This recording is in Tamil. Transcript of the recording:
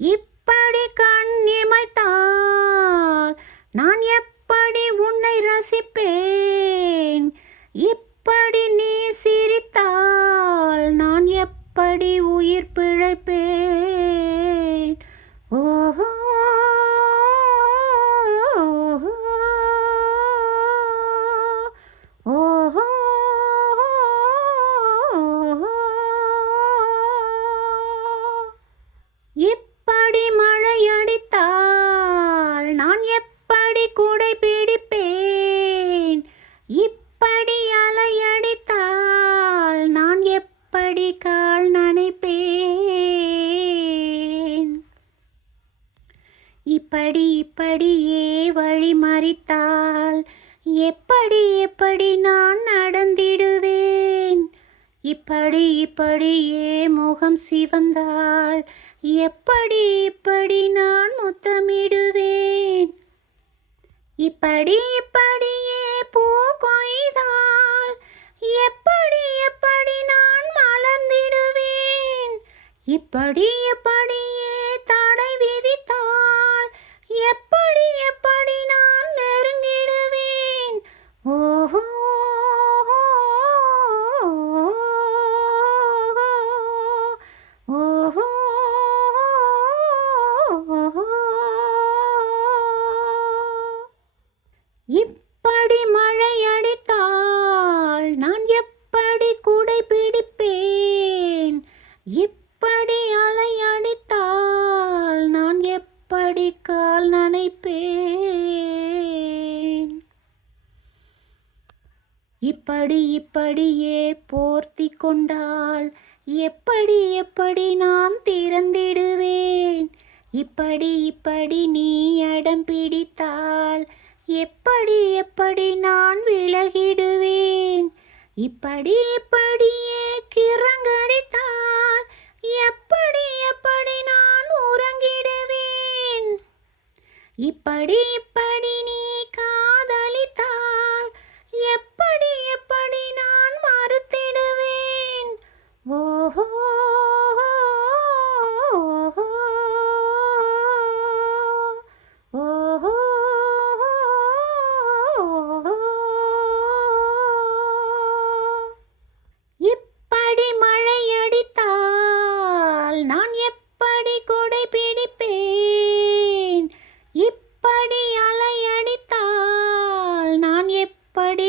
இப்படி கண் இமைத்தால் நான் எப்படி உன்னை ரசிப்பேன்? இப்படி நீ சிரித்தால் நான் எப்படி உயிர் பிழைப்பேன்? ஓஹோ ஓஹோ இப்படி மழையடித்தால் நான் எப்படி குடை பிடிப்பேன்? இப்படி அலையடித்தால் நான் எப்படி கால் நனைப்பேன்? இப்படியே வழி மறித்தால் எப்படி நான் நடந்திடுவேன்? இப்படியே முகம் சிவந்தால் எப்படி நான் முத்தமிடுவேன்? இப்படியே பூ கொய்தால் எப்படி நான் மலர்ந்திடுவேன்? இப்படியே தடை விதித்தால் எப்படி நான் நெருங்கிடுவேன்? ஓஹோ ஓஹோ இப்படி மழையடித்தால் நான் எப்படி குடை பிடிப்பேன்? இப்படி அலையடித்தால் நான் எப்படி கால் நனைப்பேன்? இப்படியே போர்த்தி கொண்டால் எப்படி நான் திறந்திடுவேன்? இப்படி நீ அடம் பிடித்தால் எப்படி நான் விலகிடுவேன்? இப்படியே கிறங்கடித்தால் எப்படி நான் உறங்கிடுவேன்? இப்படி நீ காதலித்தால் எப்படி நான் மறுத்திடுவேன்? ஓஹோ ஓஹோ இப்படி மழையடித்தால் நான் எப்படி குடை பிடிப்பேன்? இப்படி அலையடித்தால் நான் எப்படி